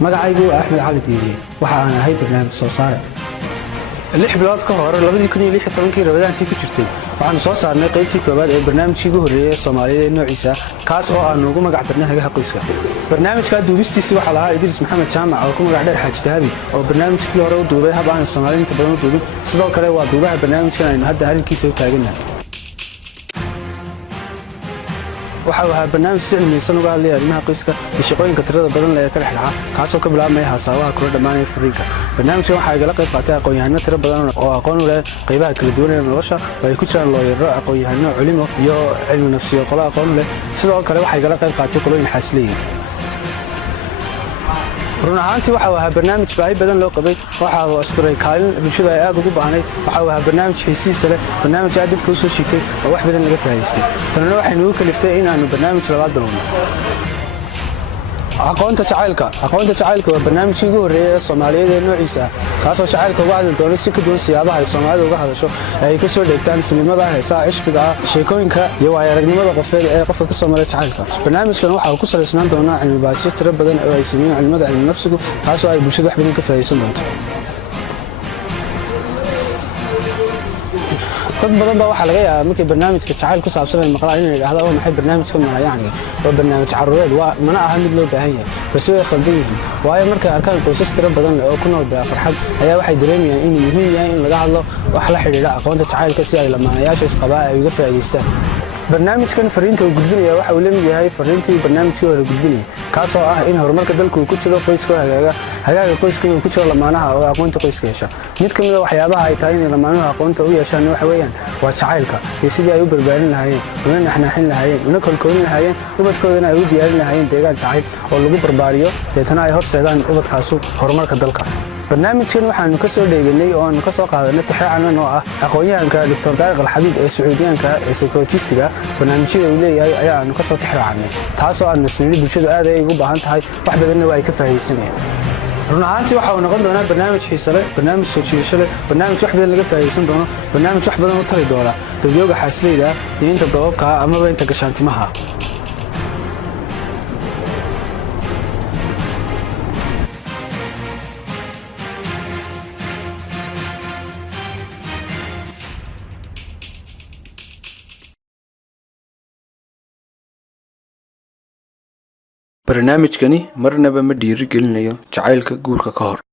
magacaygu waa Axmed Cali Diiri waxa aan ahay barnaamij soo saare 6 bilood ka hor 2016 Ramadaantii ku jirtay waxaan soo saarnay qaybtii koobaad ee barnaamijkii ugu horeeyay ee Soomaaliyeed noociisa kaas oo aan ugu magac darnay hagaha qoyska barnaamijka duubistiisa waxa lahaa Idris Maxamed Jaamac oo ku magac dheer Xaaji Dahabi oo barnaamijkii hore u duubay hab aan Soomaaliyeed badan u duubin sidoo kale waa duubaha barnaamijkan aynu hadda halinkiisa u taaganahay waxa uu barnaamij si cilmiyeysan uga hadlaya arrimaha qoyska iyo shaqooyinka tirada badan ee ka dhaxlaha kaasoo ka bilaabmaya haasawaha kula dhamaanaya fariinka barnaamijkan waxa ay gala qayb qaatay aqoon-yahano tiro badan oo aqoon u leh qaybaha kala duwan ee nolosha oo ay ku jiraan looyaro aqoon-yahano culimo iyo cilmi nafsiyo qolo aqoon leh sidoo kale waxa ay gala qayb qaatay qolooyin xaasiliin run ahaantii waxa uu barnaamij baahi badan loo qabay waxa uu asturay kaalin bulshada ay aad ugu baahnay waxa uu barnaamij xiisiisa leh barnaamij aad dadka u soo shiitay oo wax badan laga faa'iideystay tanna waxay nagu kaliftay in aanu barnaamij labaad bilowno aqoonta jacaylka waa barnaamijkii ugu horeeyay ee Soomaaliyeed ee noociisa kaasoo jacaylka uga hadli doona si ka duwan siyaabaha ay Soomaalidu uga hadasho ay ka soo dheegtaan filimada heesaha cishqiga sheekooyinka iyo waayo-aragnimada qofeed ee qofka ka soo maray jacaylka barnaamijkan waxa uu ku salaysnaan doonaa cilmi baaris tiro badan oo ay sameeyeen cilmada cilmi nafsigu kaasoo ay bulshada wax badan ka faa'iideysan doonto dad badan baa waxa laga yaabaa markii barnaamijka jacayl ku saabsan ay maqlaan inay yiraahdaan maxay barnaamijka ma yaani waa barnaamij caruureed waa mana aha mid loo baahan yahay balse way khaldan yihiin waayo markay arkaan qoysas tiro badan oo ku nool farxad ayaa waxay dareemayaan in muhiim yahay in laga hadlo wax la xiriira aqoonta jacaylka si ay lamaanayaasha isqabaa ay uga faa'iideystaan barnaamijkan fariinta uu gudbinaya waxa uu leeyahay yahay fariintii barnaamijkii hore gudbinaya kaasoo ah in horumarka dalku uu ku jiro qoyska hagaaga qoyska uu ku jiro lamaanaha oo aqoonta qoyska yeesha mid ka mid ah waxyaabaha ay tahay in lamaanaha aqoonta u yeeshaan waxa weeyaan waa jacaylka iyo sidii ay u barbaarin lahaayeen una naxnaxin lahaayeen una kalkoonin lahaayeen ubadkoodana ay u diyaarin lahaayeen deegaan jacayl oo lagu barbaariyo deetana ay horseedaan ubadkaasu horumarka dalka barnaamijkan waxaanu ka soo dheeganay oo aanu ka soo qaadanay taxaacana oo ah aqoon-yahanka Dr. Daariq Al-Xabiib ee Sacuudiyaanka ee psychologistiga barnaamijyada uu leeyahay ayaa aanu ka soo taxaacnay taasoo aan isniinay bulshada aad ay ugu baahan tahay wax badanna waa ay ka faa'iideysanayaan run ahaantii waxa uu noqon doonaa barnaamij xiiso leh barnaamij soo jiidasho leh barnaamij wax badan laga faa'iideysan doono barnaamij wax badan u tari doona dadyoga xaasileyda iyo inta dababka ama inta gashaantimaha barnaamijkani marnaba ma dhiiri gelinayo jacaylka guurka ka hor